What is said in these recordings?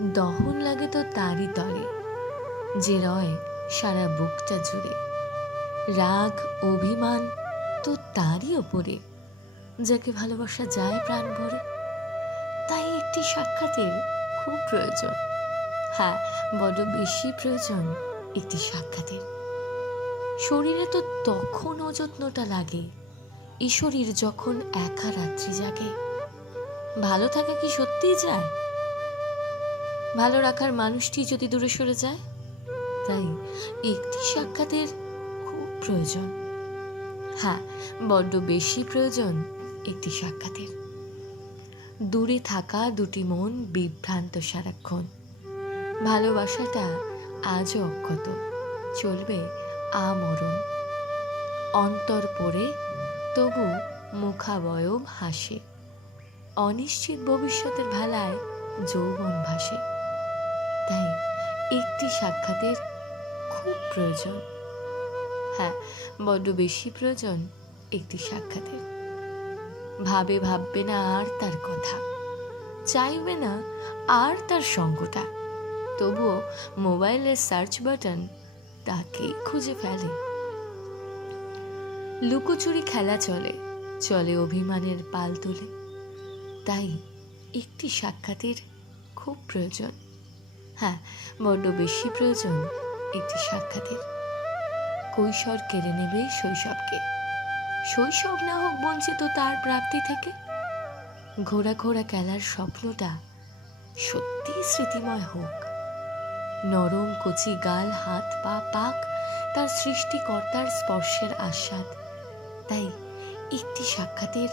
দহন লাগে তো তারই তরে, যে রয় সারা বুকটা জুড়ে। রাগ অভিমান তো তারই ওপরে, যাকে ভালোবাসা যায় প্রাণ ভরে। তাই একটি সাক্ষাতের খুব প্রয়োজন, হ্যাঁ, বড় বেশি প্রয়োজন একটি সাক্ষাতের। শরীরে তো তখন অযত্নটা লাগে, এই শরীর যখন একা রাত্রি জাগে। ভালো থাকা কি সত্যিই যায়? ভালো রাখার মানুষটি যদি দূরে সরে যায়? তাই একটি সাক্ষাতের খুব প্রয়োজন, হ্যাঁ, বড্ড বেশি প্রয়োজন একটি সাক্ষাতের। দূরে থাকা দুটি মন বিভ্রান্ত সারাক্ষণ, ভালোবাসাটা আজও অক্ষত, চলবে আমরণ। অন্তর পড়ে তবু মুখাবয়ব হাসে, অনিশ্চিত ভবিষ্যতের ভেলায় যৌবন ভাসে। তাই একটি সাক্ষাতের খুব প্রয়োজন, হ্যাঁ, বড্ড বেশি প্রয়োজন একটি সাক্ষাতের। ভাববে না আর তার কথা, চাইবে না আর তার সঙ্গটা, তবুও মোবাইলের সার্চ বাটন তাকেই খুঁজে ফেলে। লুকোচুরি খেলা চলে, চলে অভিমানের পাল তোলে। তাই একটি সাক্ষাতের খুব প্রয়োজন, হ্যাঁ, বড্ড বেশি প্রয়োজন একটি সাক্ষাতের। কৈশোর কেড়ে নেবে শৈশবকে, শৈশব না হোক বঞ্চিত তার প্রাপ্তি থেকে। ঘোড়া ঘোড়া খেলার স্বপ্নটা সত্যি স্মৃতিময় হোক। নরম কচি গাল হাত পা পাক তার সৃষ্টিকর্তার স্পর্শের আস্বাদ। তাই একটি সাক্ষাতের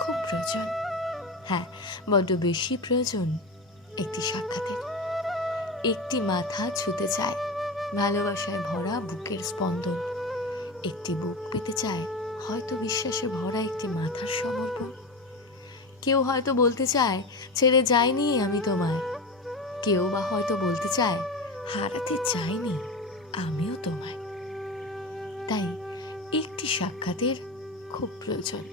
খুব প্রয়োজন, হ্যাঁ, বড্ড বেশি প্রয়োজন একটি সাক্ষাতের। একটি মাথা ছুতে চায় ভালোবাসায় ভরা বুকের স্পন্দন, একটি বুক পেতে চায় হয়তো বিশ্বাসে ভরা একটি মাথার সমর্পণ। কেউ হয়তো বলতে চায় ছেড়ে যাইনি আমি তোমায়, কেউ বা হয়তো বলতে চায় হারাতে চাইনি আমিও তোমায়। তাই একটি সাক্ষাতের খুব প্রয়োজন।